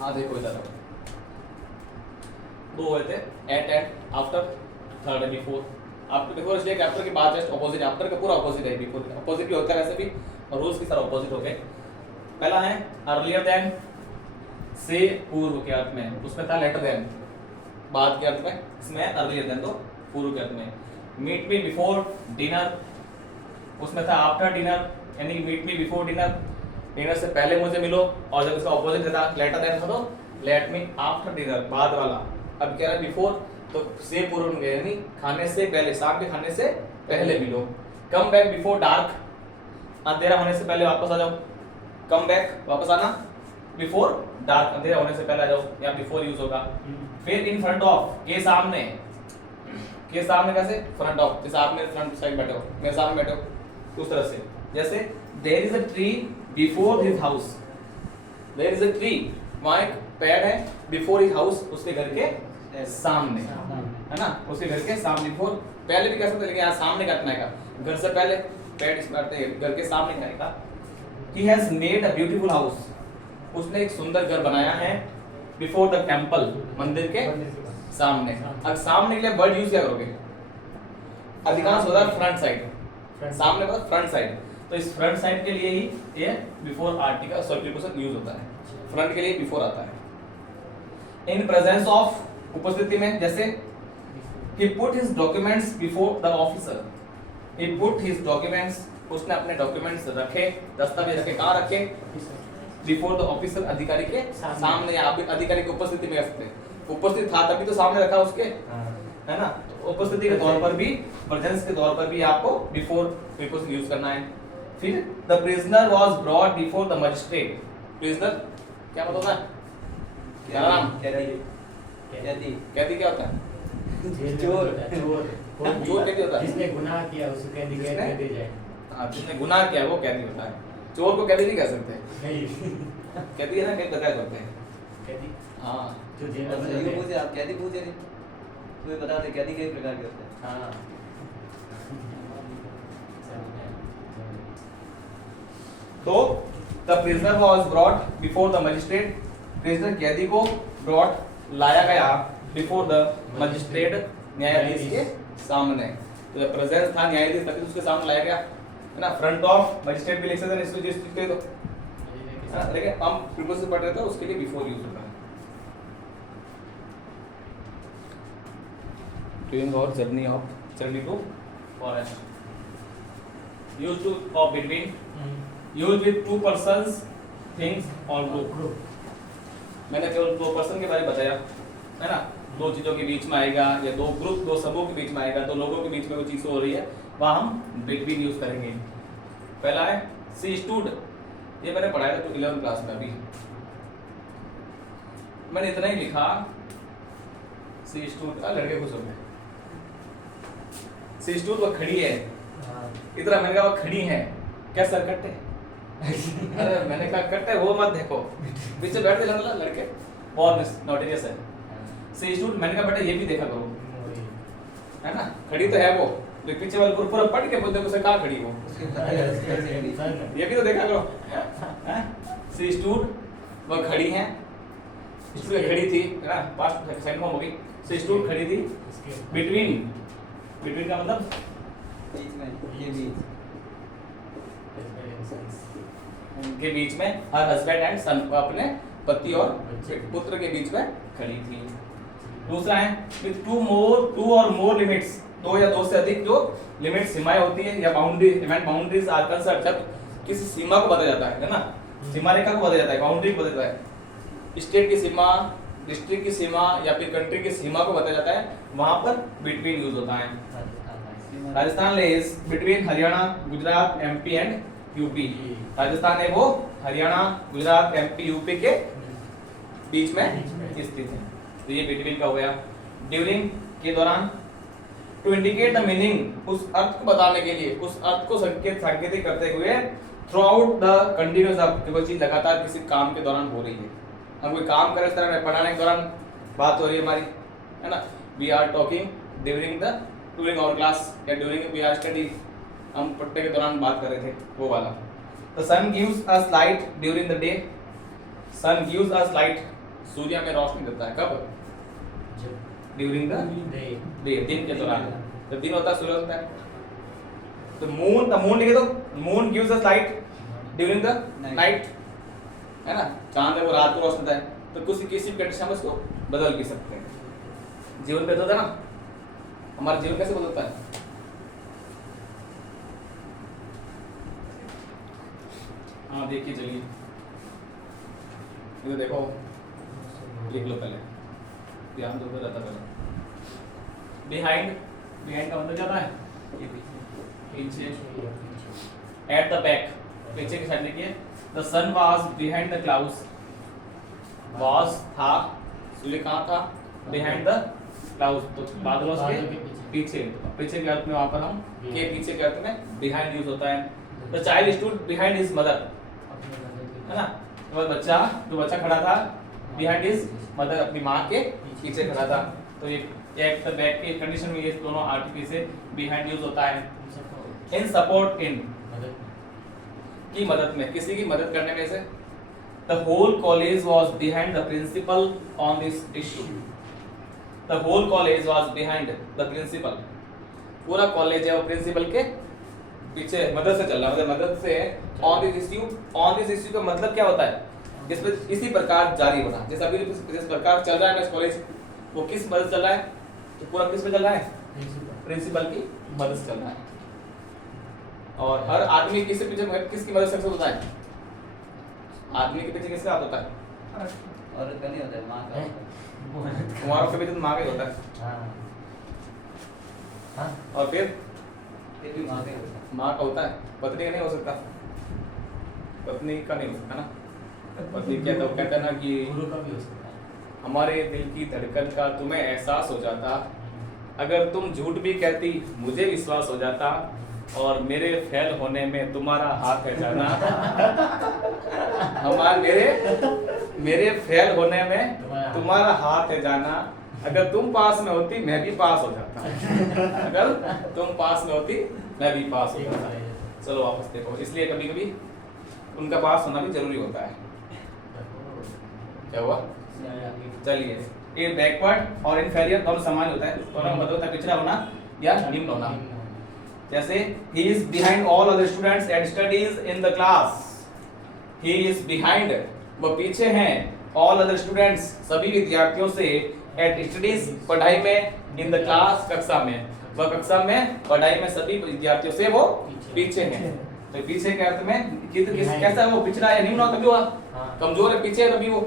हाँ देखो इधर दो हुए थे, एट एंड आफ्टर, थर्ड है बिफोर। आफ्टर बिफोर इसलिए आफ्टर के बाद जस्ट ऑपोजिट, आफ्टर का पूरा ऑपोजिट है, बिफोर ऑपोजिट भी होता है वैसे भी, और रूल्स की तरह ऑपोजिट हो गए। पहला है अर्लियर देन, से पूर्व के अर्थ में, उसमें था लेटर देन बाद के अर्थ में, इसमें अर्लियर देन तो पूर्व के अर्थ में। मीट मी बिफोर डिनर, उसमें था आफ्टर डिनर, यानी meet me before dinner, dinner से पहले मुझे मिलो, और जब इसका ऑपोजिट था लेटर देन था तो लेट मी आफ्टर डिनर बाद वाला। अब कह रहा है बिफोर, तो से पूर्व में यानी खाने से पहले, शाम के खाने से पहले मिलो। कम बैक बिफोर डार्क, अंधेरा होने से पहले वापस आ जाओ, कम बैक वापस आना, बिफोर डार्क अंधेरा होने से पहले आ जाओ, या बिफोर यूज होगा। फिर इन फ्रंट ऑफ, के सामने, के सामने कैसे, फ्रंट ऑफ, जैसे आप मेरे फ्रंट साइड बैठे हो, मेरे सामने बैठे हो उस तरह से, जैसे there is a tree before his house, there is a tree, वहां एक पेड़ है, बिफोर हिज हाउस, उसके घर के सामने, है ना, उसके घर के सामने। बिफोर पहले भी कह सकते, लेकिन यहाँ सामने काटना है, घर से पहले पेड़ इस घर के सामने करने का। He has made a beautiful house, उसने एक सुंदर घर बनाया है, बिफोर द टेंपल, मंदिर के सामने। अब सामने के लिए वर्ड यूज क्या करोगे, अधिकांश होता है फ्रंट साइड, सामने का फ्रंट साइड, तो इस फ्रंट साइड के लिए ही ये बिफोर आर्टिकल सब्स्टिट्यूशन यूज होता है, फ्रंट के लिए बिफोर आता है। इन प्रेजेंस ऑफ, उपस्थिति में, जैसे he put his documents before the officer, he put his documents, उसने अपने डॉक्यूमेंट्स रखे, दस्तावेज रखे, कहाँ रखे, बिफोर द ऑफिसर, अधिकारी के सामने, या आप अधिकारी की उपस्थिति में रखते, उपस्थित था तभी तो सामने रखा उसके, है ना, तो उपस्थिति के तौर पर भी, प्रेजेंस के तौर पर भी आपको बिफोर प्रीपोजिशन यूज करना है। फिर the prisoner was brought before the magistrate, prisoner क्या मतलब है, क्या नाम, कैदी क्या होता है, चोर, चोर कैदी होता है, जिसने गुनाह किया उसको कैदी कह दे जाए। हाँ, जिसने गुनाह किया वो कैदी होता है, चोर को कैदी नहीं कह सकते, नहीं कैदी है ना, कई प्रकार होते हैं, कैदी, हाँ जो जेल में अच्छा, रहते ये हैं। पूछे आप कैदी पूछे नहीं, तुम्हें बता दे कैदी कई प्रकार के होते हैं। हाँ तो the prisoner was brought before the magistrate, prisoner कैदी को ब्रॉट लाया गया, बिफोर द मजिस्ट्रेट, न्यायाधीश के सामने। तो जब प्रेजेंस था न्यायाधीश तभी उसके सामने लाया गया, है ना। फ्रंट ऑफ मजिस्ट्रेट भी लिख सकते हैं इसको, जिस चीज के तो, लेकिन हम प्रीपोजिशन पढ़ रहे थे उसके लिए बिफोर यूज होता है। During our journey to forest, used to of between, used with two persons, things or group। मैंने केवल दो पर्सन के बारे में बताया, है ना, दो चीजों के बीच में आएगा, या दो ग्रुप, दो समूह के बीच में आएगा, दो लोगों के बीच में कोई चीज हो रही है, वहां हम बिटवीन यूज करेंगे। पहला है सी स्टूड, ये मैंने पढ़ाया था 11th क्लास में, अभी मैंने इतना ही लिखा, सी स्टूड, लड़के खुश हो गए, सी स्टूड वो खड़ी है, इतना मैंने कहा वो खड़ी है, क्या सर कट्टे अरे मैंने कहा कट्टे वो मत देखो, पीछे बैठते लड़के बहुत नोटिस है। सी स्टूड, मैंने कहा बेटा ये भी देखा करो, है ना, खड़ी तो है वो, जो पीछे वाले पूरा पढ़ के बोलते उसे कहाँ खड़ी वो, ये भी तो देखा करो। सी स्टूड वो खड़ी है, स्टूड खड़ी थी, है ना, पास्ट सेकंड फॉर्म हो गई, सी स्टूड खड़ी थी, बिटवीन, बिटवीन का मतलब बीच में, ये बीच, उनके बीच में, हर हस्बैंड एंड सन, अपने पति और पुत्र के बीच में खड़ी थी। दूसरा है विद टू और मोर लिमिट्स, दो या दो से अधिक जो लिमिट, सीमाएं होती है, या boundary, event boundaries are concern, जब किसी सीमा को बताया जाता है ना, सीमा रेखा को बताया जाता है, बाउंड्री को बताया जाता है, स्टेट की सीमा, डिस्ट्रिक्ट की सीमा, या फिर कंट्री की सीमा को बताया जाता है, वहां पर बिटवीन यूज होता है। Rajasthan lies between Haryana, Gujarat, MP and UP, Rajasthan है वो हरियाणा, गुजरात, एमपी, यूपी के बीच में स्थित है, तो ये बिटवीन का हो गया। ड्यूरिंग के दौरान, टू इंडिकेट द मीनिंग, उस अर्थ को बताने के लिए, उस अर्थ को सांकेतिक करते हुए, थ्रू आउट द कंटिन्यूअस, अब कोई चीज लगातार किसी काम के दौरान हो रही है, हम कोई काम कर रहे हैं, पढ़ाने के दौरान बात हो रही है हमारी, है ना, we are talking during our class, या ड्यूरिंग वी आर स्टडी, हम पढ़ने के दौरान बात कर रहे थे, वो वाला। The sun gives us light during the day, sun gives us light, सूर्य हमें रोशनी देता है कब? जब ड्यूरिंग द डे डे, दिन के दौरान। जब दिन होता है सूर्य होता है। तो मून लिखे तो moon gives us light during the night, है ना। चांद है वो रात को रोशनी देता है। तो किसी किसी कंडीशन में इसको बदल भी सकते हैं। जीवन पे होता है ना, हमारा जीवन कैसे बदलता है? हाँ देखिए, चलिए ये देखो, लिख लो पहले, ध्यान दो रहता पहले। बिहाइंड, बिहाइंड का मतलब जाता है ये पीछे, एट द बैक, पीछे की साइड देखिए। The sun was behind the clouds, was था, सूर्य कहाँ था? बिहाइंड द क्लाउड्स, तो बादलों के पीछे। पीछे के अर्थ में वहां पर हम के पीछे के अर्थ में बिहाइंड यूज होता है। The child stood behind his mother, है ना। तो बच्चा, जो बच्चा खड़ा था बिहाइंड हिज मदर, अपनी माँ के पीछे खड़ा था। तो ये एट द बैक के कंडीशन में ये दोनों आर्टिकल से बिहाइंड यूज होता है। इन सपोर्ट, इन की मदद में, किसी की मदद करने में से। The whole college was behind the principal on this issue. The whole college was behind the principal, पूरा कॉलेज है वो प्रिंसिपल के पीछे, मदद से चल रहा है, मतलब मदद से on this issue. On this issue का मतलब क्या होता है? इस पर इसी प्रकार जारी होना। जैसे अभी जिस प्रकार चल रहा है ना कॉलेज, वो किस मदद चल रहा है? तो पूरा किस पे चल रहा है? प्रिंसिपल की मदद से चल रहा है। और हर आदमी किसके पीछे, किसकी मदद से होता है? आदमी के पीछे किसका हाथ होता है? औरत का नहीं होता है, माँ का होता है। कुमारों के पीछे तो माँ का ही होता है। हाँ और फिर भी माँ का ही होता है। माँ का होता है, पत्नी का नहीं हो सकता। पत्नी का नहीं हो सकता ना। पत्नी क्या तो कहता है ना कि गुरु का भी हो सकता है। हमारे दिल की धड़कन का तुम्हें एहसास हो जाता, अगर तुम झूठ भी कहती मुझे विश्वास हो जाता, और मेरे फेल होने में तुम्हारा हाथ है जाना। मेरे फेल होने में तुम्हारा हाथ है जाना, अगर तुम पास में होती मैं भी पास हो जाता। अगर तुम पास में होती मैं भी पास हो जाता। चलो वापस देखो, इसलिए कभी कभी उनका पास होना भी जरूरी होता है। क्या हुआ? चलिए, ये बैकवर्ड और इनफेरियर दोनों समान होता है, दोनों का मतलब होता है पिछड़ा होना या निम्न होना। जैसे he is behind all other students and studies in the class, he is behind, वो पीछे हैं, all other students, सभी विद्यार्थियों से, at studies, पढ़ाई में, in the class, कक्षा में, वह कक्षा में पढ़ाई में सभी विद्यार्थियों से वो पीछे हैं। तो पीछे के अर्थ में कैसा है? वो पिछड़ा या निम्न तभी हुआ, कमजोर है पीछे है तभी वो।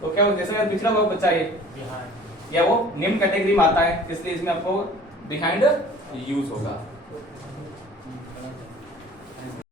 तो क्या जैसे पिछड़ा हुआ बच्चा ये, या वो निम्न कैटेगरी में आता है, इसलिए इसमें आपको बिहाइंड यूज होगा।